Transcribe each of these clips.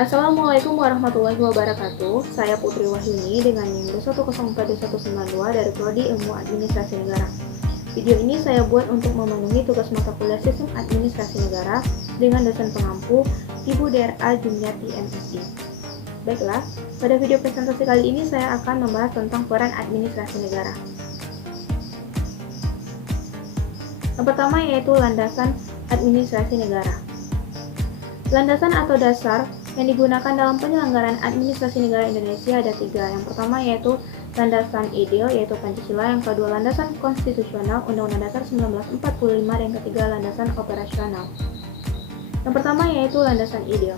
Assalamualaikum warahmatullahi wabarakatuh. Saya Putri Wahyuni dengan NIM 2104292 dari Prodi Ilmu Administrasi Negara. Video ini saya buat untuk memenuhi tugas mata kuliah Sistem Administrasi Negara dengan dosen pengampu Ibu DRA Jumyati MSI. Baiklah, pada video presentasi kali ini saya akan membahas tentang peran administrasi negara. Yang pertama yaitu landasan administrasi negara. Landasan atau dasar yang digunakan dalam penyelenggaraan administrasi negara Indonesia ada 3. Yang pertama yaitu landasan ideal, yaitu Pancasila. Yang kedua landasan konstitusional, Undang-Undang Dasar 1945. Dan yang ketiga landasan operasional. Yang pertama yaitu landasan ideal.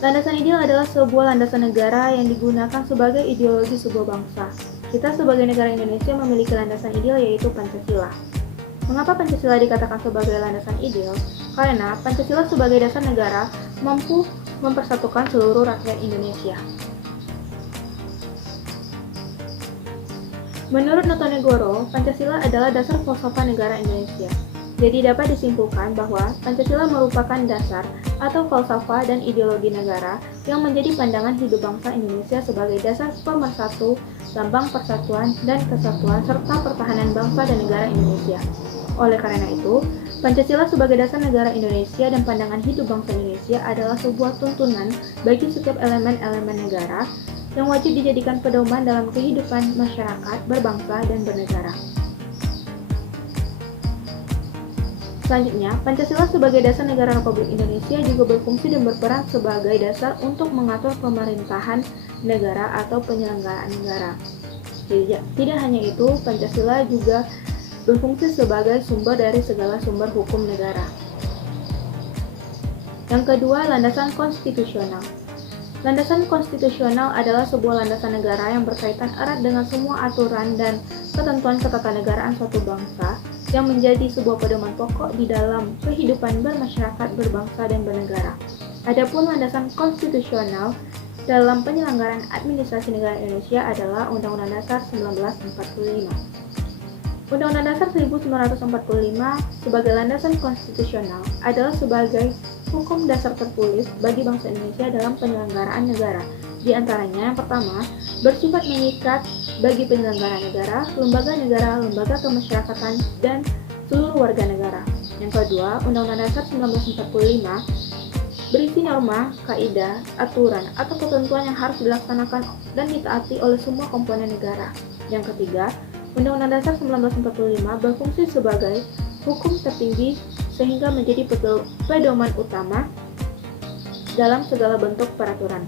Landasan ideal adalah sebuah landasan negara yang digunakan sebagai ideologi sebuah bangsa. Kita sebagai negara Indonesia memiliki landasan ideal yaitu Pancasila. Mengapa Pancasila dikatakan sebagai landasan ideal? Karena Pancasila sebagai dasar negara mampu mempersatukan seluruh rakyat Indonesia. Menurut Notonegoro, Pancasila adalah dasar falsafah negara Indonesia. Jadi dapat disimpulkan bahwa Pancasila merupakan dasar atau falsafah dan ideologi negara yang menjadi pandangan hidup bangsa Indonesia sebagai dasar pemersatu, lambang persatuan dan kesatuan serta pertahanan bangsa dan negara Indonesia. Oleh karena itu, Pancasila sebagai dasar negara Indonesia dan pandangan hidup bangsa Indonesia adalah sebuah tuntunan bagi setiap elemen-elemen negara yang wajib dijadikan pedoman dalam kehidupan masyarakat berbangsa dan bernegara. Selanjutnya, Pancasila sebagai dasar negara Republik Indonesia juga berfungsi dan berperan sebagai dasar untuk mengatur pemerintahan negara atau penyelenggaraan negara. Jadi, tidak hanya itu, Pancasila juga berfungsi sebagai sumber dari segala sumber hukum negara. Yang kedua, landasan konstitusional. Landasan konstitusional adalah sebuah landasan negara yang berkaitan erat dengan semua aturan dan ketentuan ketatanegaraan suatu bangsa yang menjadi sebuah pedoman pokok di dalam kehidupan bermasyarakat, berbangsa, dan bernegara. Adapun landasan konstitusional dalam penyelenggaraan administrasi negara Indonesia adalah Undang-Undang Dasar 1945. Undang-Undang Dasar 1945 sebagai landasan konstitusional adalah sebagai hukum dasar tertulis bagi bangsa Indonesia dalam penyelenggaraan negara. Di antaranya, yang pertama, bersifat mengikat bagi penyelenggara negara, lembaga kemasyarakatan, dan seluruh warga negara. Yang kedua, Undang-Undang Dasar 1945 berisi norma, kaidah, aturan, atau ketentuan yang harus dilaksanakan dan ditaati oleh semua komponen negara. Yang ketiga, Undang-Undang Dasar 1945 berfungsi sebagai hukum tertinggi sehingga menjadi pedoman utama dalam segala bentuk peraturan.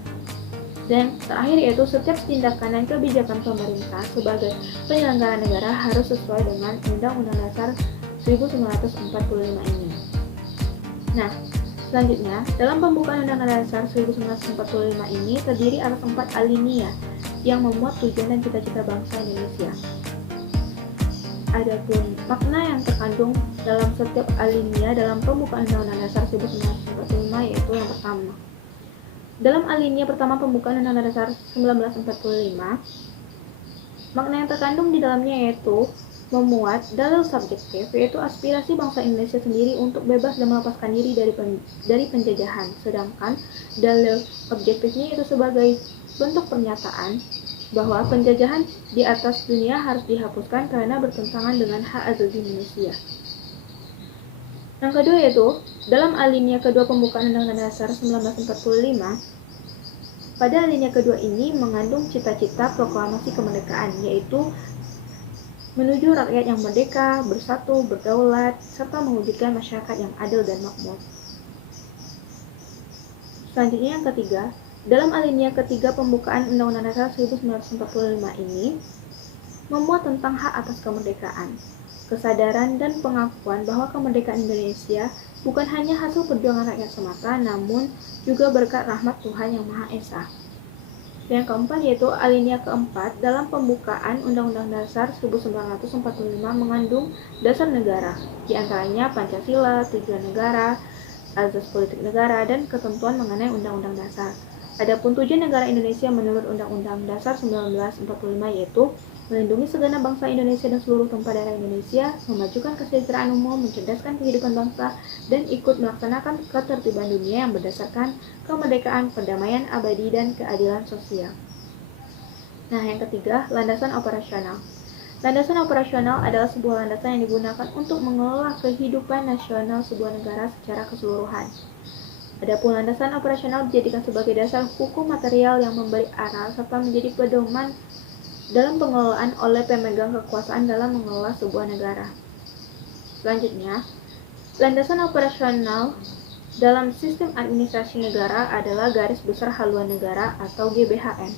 Dan terakhir yaitu setiap tindakan dan kebijakan pemerintah sebagai penyelenggara negara harus sesuai dengan Undang-Undang Dasar 1945 ini. Nah, selanjutnya, dalam pembukaan Undang-Undang Dasar 1945 ini terdiri atas 4 alinea yang memuat tujuan dan cita-cita bangsa Indonesia. Adapun makna yang terkandung dalam setiap alinea dalam pembukaan Undang-Undang Dasar 1945 yaitu yang pertama. Dalam alinea pertama pembukaan Undang-Undang Dasar 1945, makna yang terkandung di dalamnya yaitu memuat dalil subjektif, yaitu aspirasi bangsa Indonesia sendiri untuk bebas dan melepaskan diri dari penjajahan. Sedangkan dalil objektifnya itu sebagai bentuk pernyataan bahwa penjajahan di atas dunia harus dihapuskan karena bertentangan dengan hak asasi manusia. Yang kedua yaitu, dalam alinea kedua pembukaan Undang-Undang Dasar 1945, pada alinea kedua ini mengandung cita-cita proklamasi kemerdekaan, yaitu menuju rakyat yang merdeka, bersatu, berdaulat, serta mewujudkan masyarakat yang adil dan makmur. Selanjutnya yang ketiga, dalam alinea ketiga pembukaan Undang-Undang Dasar 1945 ini memuat tentang hak atas kemerdekaan, kesadaran dan pengakuan bahwa kemerdekaan Indonesia bukan hanya hasil perjuangan rakyat semata, namun juga berkat rahmat Tuhan Yang Maha Esa. Yang keempat yaitu alinea keempat dalam pembukaan Undang-Undang Dasar 1945 mengandung dasar negara, di antaranya Pancasila, tujuan negara, azas politik negara, dan ketentuan mengenai Undang-Undang Dasar. Adapun tujuan negara Indonesia menurut Undang-Undang Dasar 1945 yaitu melindungi segenap bangsa Indonesia dan seluruh tumpah darah Indonesia, memajukan kesejahteraan umum, mencerdaskan kehidupan bangsa, dan ikut melaksanakan ketertiban dunia yang berdasarkan kemerdekaan, perdamaian abadi, dan keadilan sosial. Nah, yang ketiga, landasan operasional. Landasan operasional adalah sebuah landasan yang digunakan untuk mengelola kehidupan nasional sebuah negara secara keseluruhan. Adapun landasan operasional dijadikan sebagai dasar hukum material yang memberi arah serta menjadi pedoman dalam pengelolaan oleh pemegang kekuasaan dalam mengelola sebuah negara. Selanjutnya, landasan operasional dalam sistem administrasi negara adalah Garis Besar Haluan Negara atau GBHN.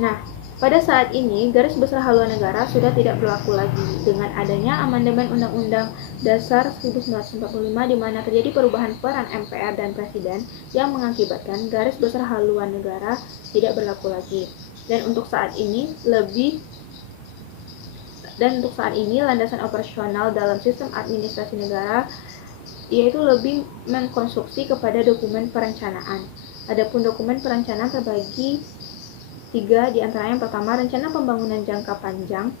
Nah, pada saat ini, Garis Besar Haluan Negara sudah tidak berlaku lagi dengan adanya amandemen Undang-Undang Dasar 1945 di mana terjadi perubahan peran MPR dan Presiden yang mengakibatkan Garis Besar Haluan Negara tidak berlaku lagi. Dan untuk saat ini landasan operasional dalam sistem administrasi negara yaitu lebih mengkonstruksi kepada dokumen perencanaan. Adapun dokumen perencanaan terbagi 3, di antaranya yang pertama rencana pembangunan jangka panjang,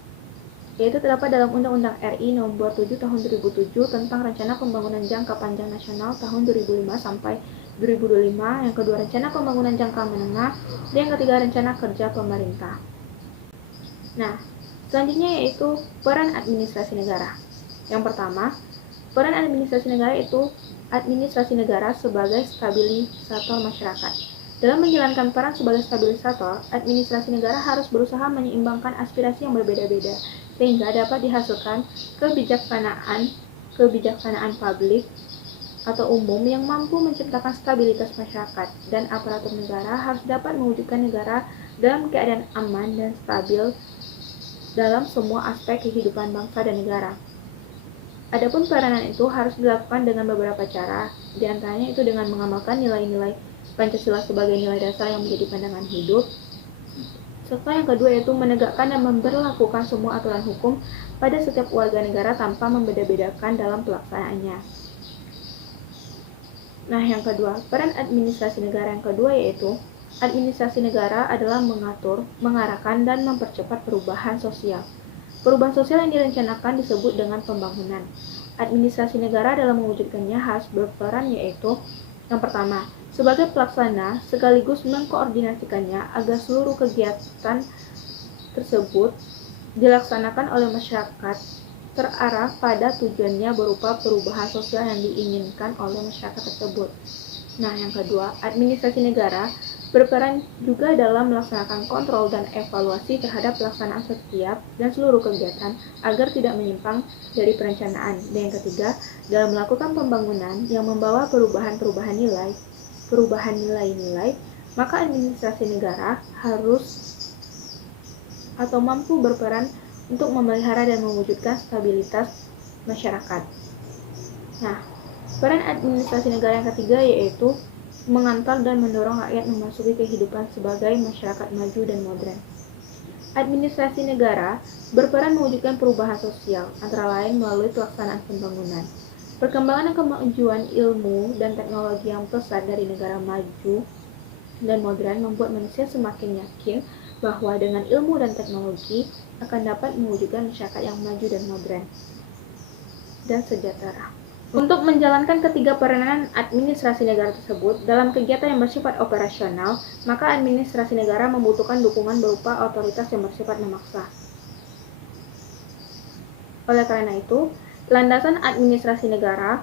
yaitu terdapat dalam Undang-Undang RI Nomor 7 Tahun 2007 tentang Rencana Pembangunan Jangka Panjang Nasional tahun 2005 sampai 2025, yang kedua rencana pembangunan jangka menengah, dan yang ketiga rencana kerja pemerintah. Nah, selanjutnya yaitu peran administrasi negara. Yang pertama, peran administrasi negara itu administrasi negara sebagai stabilisator masyarakat. Dalam menjalankan peran sebagai stabilisator, administrasi negara harus berusaha menyeimbangkan aspirasi yang berbeda-beda, sehingga dapat dihasilkan kebijaksanaan publik atau umum yang mampu menciptakan stabilitas masyarakat, dan aparatur negara harus dapat mewujudkan negara dalam keadaan aman dan stabil dalam semua aspek kehidupan bangsa dan negara. Adapun peranan itu harus dilakukan dengan beberapa cara, di antaranya itu dengan mengamalkan nilai-nilai Pancasila sebagai nilai dasar yang menjadi pandangan hidup, serta yang kedua yaitu menegakkan dan memberlakukan semua aturan hukum pada setiap warga negara tanpa membeda-bedakan dalam pelaksanaannya. Nah, yang kedua, peran administrasi negara yang kedua yaitu administrasi negara adalah mengatur, mengarahkan, dan mempercepat perubahan sosial. Perubahan sosial yang direncanakan disebut dengan pembangunan. Administrasi negara dalam mewujudkannya harus berperan yaitu yang pertama, sebagai pelaksana sekaligus mengkoordinasikannya agar seluruh kegiatan tersebut dilaksanakan oleh masyarakat terarah pada tujuannya berupa perubahan sosial yang diinginkan oleh masyarakat tersebut. Nah, yang kedua, administrasi negara berperan juga dalam melaksanakan kontrol dan evaluasi terhadap pelaksanaan setiap dan seluruh kegiatan agar tidak menyimpang dari perencanaan. Dan yang ketiga, dalam melakukan pembangunan yang membawa perubahan nilai-nilai, maka administrasi negara harus atau mampu berperan untuk memelihara dan mewujudkan stabilitas masyarakat. Nah, peran administrasi negara yang ketiga yaitu mengantar dan mendorong rakyat memasuki kehidupan sebagai masyarakat maju dan modern. Administrasi negara berperan mewujudkan perubahan sosial, antara lain melalui pelaksanaan pembangunan. Perkembangan dan kemajuan ilmu dan teknologi yang pesat dari negara maju dan modern membuat manusia semakin yakin bahwa dengan ilmu dan teknologi akan dapat mewujudkan masyarakat yang maju dan modern dan sejahtera. Untuk menjalankan ketiga peranan administrasi negara tersebut dalam kegiatan yang bersifat operasional, maka administrasi negara membutuhkan dukungan berupa otoritas yang bersifat memaksa. Oleh karena itu, landasan administrasi negara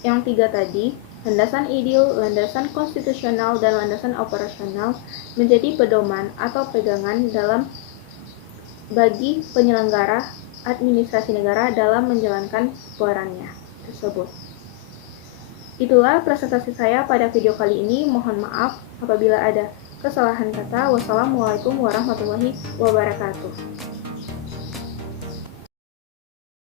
yang tiga tadi, landasan ideal, landasan konstitusional, dan landasan operasional menjadi pedoman atau pegangan dalam bagi penyelenggara administrasi negara dalam menjalankan perannya tersebut. Itulah presentasi saya pada video kali ini. Mohon maaf apabila ada kesalahan kata. Wassalamualaikum warahmatullahi wabarakatuh.